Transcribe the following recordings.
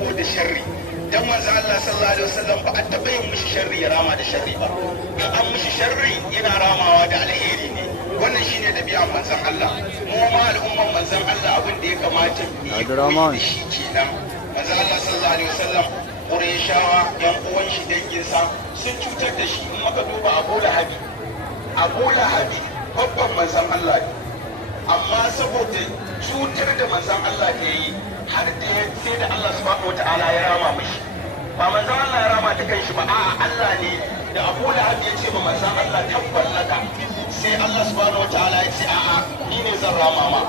ko da sharri. Dan manzo Allah sallallahu alaihi wasallam ba a taɓa yin mishi sharri ya rama da sharri ba. In an mishi sharri yana ramawa da alheri ne. Wannan shine dabi'an manzon Allah. Mu ma al'umman manzon Allah abin da ya kamata mu yi da shi kenan. Manzo Allah sallallahu alaihi wasallam Qurayshawa yan uwan shi danginsa sun cutar da shi. In maka duba Abu Lahabi babban manzon Allah ne. Amma saboda cutar da manzon Allah ne yi har da sai da Allah subhanahu wataala ya rama mishi. Ba manzon Allah ya rama ta kanshi ba, a'a Allah ne da Abu Lahab ya ce ma manzon Allah tabballaka, sai Allah subhanahu wataala ya ce a'a ni ne zan rama ma.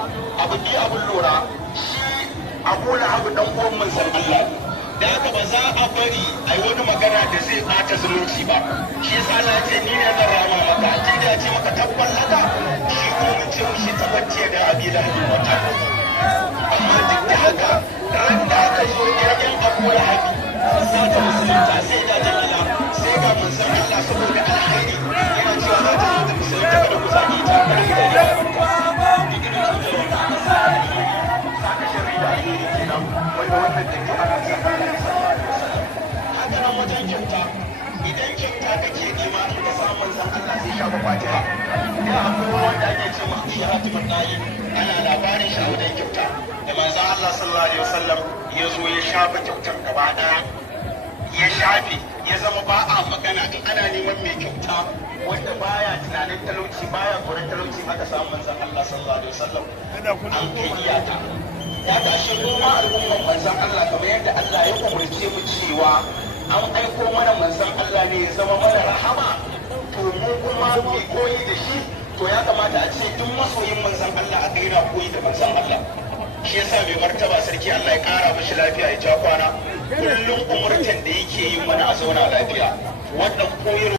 Abun lura shi Abu Lahab dan uwan manzon Allah ne. Da haka ba za a bari a yi wani magana da zai ɓata zumunci ba. Shi yasa Allah ya ce ni ne zan rama maka, ce da ya ce maka tabballaka shi ko mun ce mishi tabbaciya da Abi Lahab wata. Amma duk da haka ran da aka zo yayin Abu Lahab sai ta musulunta sai da Jamila sai ga manzon Allah saboda alhairi yana cewa za ta zo ta musulunta kada ku zaki ta kare da ya saka sharri da alheri kenan wanda wannan da ke ana sa haka nan wajen kyauta idan kyauta kake nema in ka samu manzon Allah zai shafa fatiha ya akwai wanda ake ce ma shahatimun nayi ana labarin shi a wajen kyauta da manzon Allah sallallahu alaihi wasallam ya zo ya shafa kyautar gaba daya ya shafe ya zama ba a magana in ana neman mai kyauta wanda baya tunanin talauci baya koran talauci aka samu manzon Allah sallallahu alaihi wasallam an kai iyaka ya tashi kuma al'umman manzon Allah kamar yadda Allah ya umarce mu cewa an aiko mana manzon Allah ne ya zama mana rahama to mu kuma mu koyi da shi to ya kamata a ce duk masoyin manzon Allah aka yi na koyi da manzon Allah. Shi yasa mai martaba sarki Allah ya kara mashi lafiya ya ja kwana kullum umurtan da yake yi mana a zauna lafiya wannan koyarwa